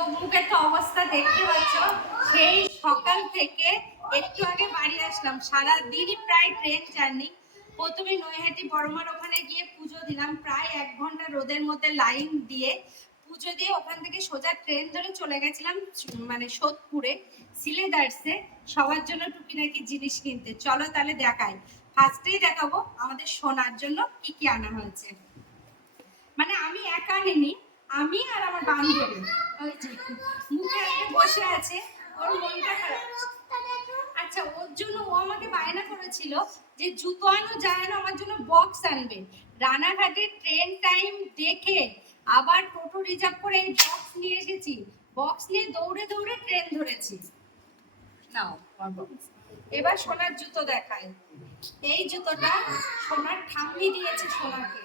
চোখ মুখের তো অবস্থা দেখতে পাচ্ছ। সেই সকাল থেকে একটু আগে বাড়ি আসলাম। সারা দিনই প্রায় ট্রেন জার্নি প্রথমে নৈহাটি বড়মার ওখানে গিয়ে পুজো দিলাম। প্রায় এক ঘণ্টা রোদের মধ্যে লাইন দিয়ে পুজো দিয়ে ওখান থেকে সোজা ট্রেন ধরে চলে গেছিলাম মানে সোদপুরে, সিলেদার্সে। সবার জন্য টুকিটাকি জিনিস কিনতে। চলো তাহলে দেখাই। ফার্স্টেই দেখাবো আমাদের সোনার জন্য কি কি আনা হয়েছে। মানে আমি একা নিনি আমি আর আমার বান্ধবী। ওই যে মুখে একটা বসে আছে, ওর মনটা খারাপ। আচ্ছা ওর জন্য ও আমাকে বায়না করেছিল যে জুতো আনো যায় না আমার জন্য বক্স আনবে। রানাঘাটে ট্রেন টাইম দেখে আবার টোটো রিজার্ভ করে এই বক্স নিয়ে এসেছি। বক্স নিয়ে দৌড়ে দৌড়ে ট্রেন ধরেছি। নাও এবার সোনার জুতো দেখায় এই জুতোটা সোনার ঠাম্মি দিয়েছে সোনাকে।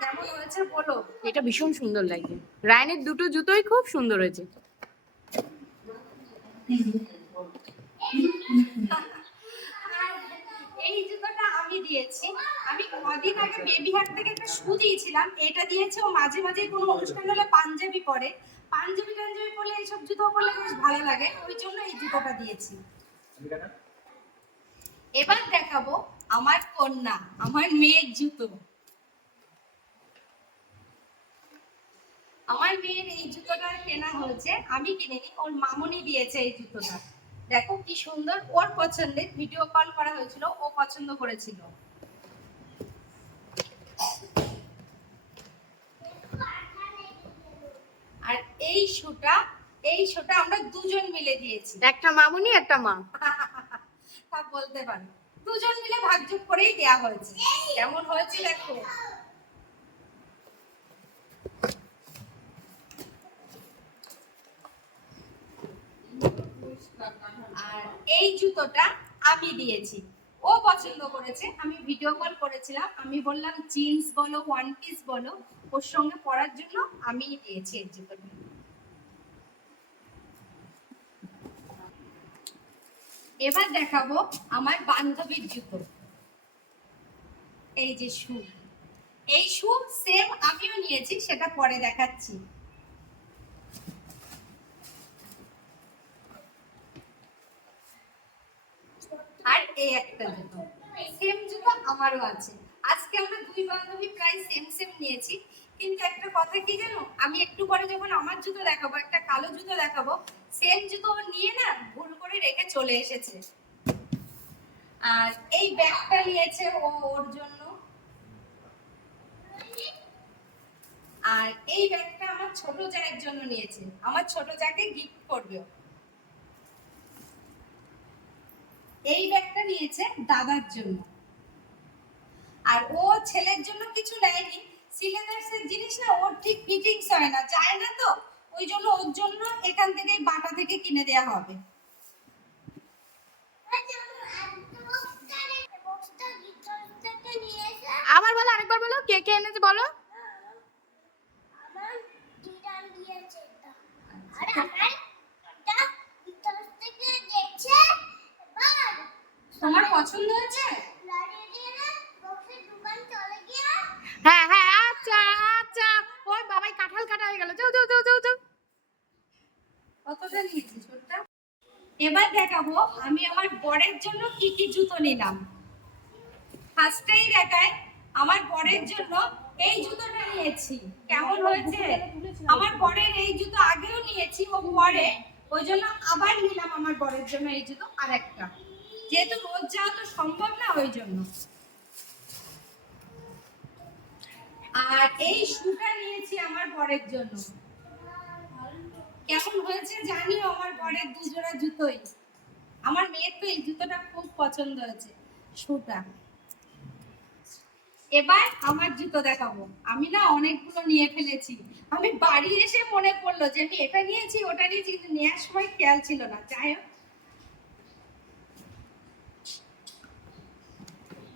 কেমন হয়েছে বলো? এটা ভীষণ সুন্দর লাগছে রায়নের দুটো জুতোই খুব সুন্দর হয়েছে। এই জুতোটা আমি দিয়েছি। আমি কদিন আগে বেবি হাট থেকে একটা শু দিয়েছিলাম। এটা দিয়েছে ও মাঝে মাঝে কোনো অনুষ্ঠান হলে পাঞ্জাবি পরে। পাঞ্জাবি টাঞ্জাবি পরলে এইসব জুতো পরলে বেশ ভালো লাগে। ওই জন্য এই জুতোটা দিয়েছি। এবার দেখাবো আমার কন্যা আমার মেয়ের জুতো আমার মেয়ের এই জুতোটা কেনা হয়েছে আমি কিনিনি ওর মামনি দিয়েছে এই জুতোটা। দেখো কি সুন্দর ওর পছন্দের ভিডিও কল করা হয়েছিল ও পছন্দ করেছিল। আর এই শুটা এই শুটা আমরা দুজন মিলে দিয়েছি। একটা মামুনি একটা মা। তা বলতে পারো। দুজন মিলে ভাগযোগ করেই দেয়া হয়েছে। কেমন হয়েছে দেখো আর এই জুতোটা আমি দিয়েছি। ও পছন্দ করেছে, আমি ভিডিও কল করেছিলাম, আমি বললাম জিন্স বলো ওয়ান পিস বলো, ওর সঙ্গে পরার জন্য আমি দিয়েছি এই জুতোটা। এবার দেখাবো আমার বান্ধবীর জুতো। এই যে শু এই শু সেম আমিও নিয়েছি, সেটা পরে দেখাচ্ছি আর এই একটা জুতো। সেম জুতো আমারও আছে। আজকে আমরা দুই বান্ধবী প্রায় সেম সেম নিয়েছি। কিন্তু একটা কথা কি জানো? আমি একটু পরে যখন আমার জুতো দেখাবো, একটা কালো জুতো দেখাবো সেম জুতো নিয়ে না ভুল করে রেখে চলে এসেছে। আর এই ব্যাগটা নিয়েছে ও ওর জন্য। আর এই ব্যাগটা আমার ছোট জায়ের জন্য নিয়েছে। আমার ছোট জাকে গিফট করবে ও। এই ব্যাগটা নিয়েছে দাদার জন্য। আর ও ছেলের জন্য কিছু নেয়নি। সিলেদার্সের জিনিস না, ওর ঠিক ফিটিংস হয় না। যায় না তো? ওই জন্য ওর জন্য এখান থেকে বাটা থেকে কিনে দেওয়া হবে। আবার বলো, আরেকবার বলো, কে কে এনেছে বলো তোমার পছন্দ হয়েছে হ্যাঁ হ্যাঁ আচ্ছা আচ্ছা ওই বাবাই কাঁঠাল কাটা হয়ে গেল যাও যাও যাও যাও যাও এবার দেখাবো আমি আমার বরের জন্য কি কি জুতো নিলাম। ফার্স্টেই দেখায় আমার বরের জন্য এই জুতোটা নিয়েছি। কেমন হয়েছে? আমার বরের এই জুতো আগেও নিয়েছি ও পরে। ওই জন্য আবার নিলাম আমার বরের জন্য এই জুতো আর একটা যেহেতু রোজ যাওয়া তো সম্ভব না ওই জন্য। আর এই শুটা নিয়েছি আমার বরের জন্য। কেমন হয়েছে জানিও আমার বরের দুজোড়া জুতোই। আমার মেয়ের তো এই জুতোটা খুব পছন্দ হয়েছে। শুটা এবার আমার জুতো দেখাবো। আমি না অনেকগুলো নিয়ে ফেলেছি। আমি বাড়ি এসে মনে পড়ল যে আমি এটা নিয়েছি, ওটা নিয়েছি, কিন্তু নেওয়ার সময় খেয়াল ছিল না। যাই হোক।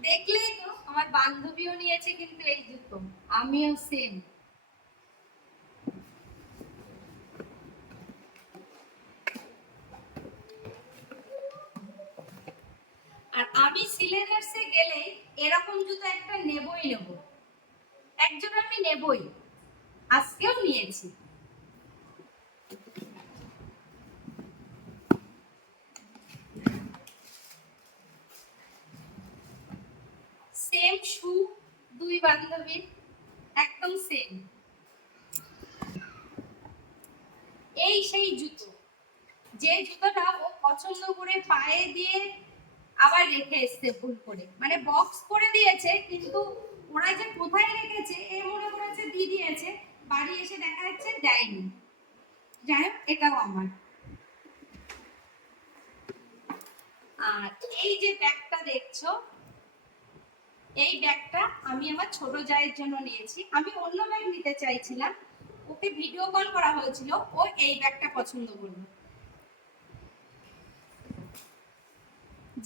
দেখলেই তো আমার বান্ধবীও নিয়েছে কিন্তু এই জুতো। আমিও সেম আমি সিলেনার্সে গেলেই এরকম জুতো একটা নেবই নেব। একজন আমি নেবই। আজকেও নিয়েছি। সেম শু দুই বান্ধবীর একদম সেম এই সেই জুতো। যে জুতোটা ও পছন্দ করে পায়ে দিয়ে আবার রেখে এসছে ভুল করে। মানে বক্স করে দিয়েছে, কিন্তু ওরা যে কোথায় রেখেছে, এ মনে করেছে দিয়ে দিয়েছে বাড়ি এসে দেখা যাচ্ছে দেয়নি যাই হোক, এটাও আমার। আর এই যে ব্যাগটা দেখছ, এই ব্যাগটা আমি আমার ছোট জায়ের জন্য নিয়েছি। আমি অন্য ব্যাগ নিতে চাইছিলাম, ওকে ভিডিও কল করা হয়েছিল, ও এই ব্যাগটা পছন্দ করল।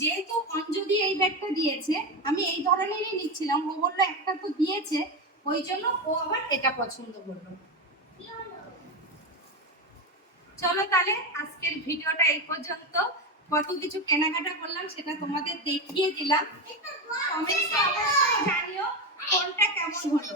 যেহেতু অঞ্জলি এই ব্যাগটা দিয়েছে আমি এই ধরনেরই নিচ্ছিলাম। ও বলল একটা তো দিয়েছে ওই জন্য ও আবার এটা পছন্দ করল। চলো তাহলে আজকের ভিডিওটা এই পর্যন্ত। কত কিছু কেনাকাটা করলাম সেটা তোমাদের দেখিয়ে দিলাম। জানিও কোনটা কেমন হলো।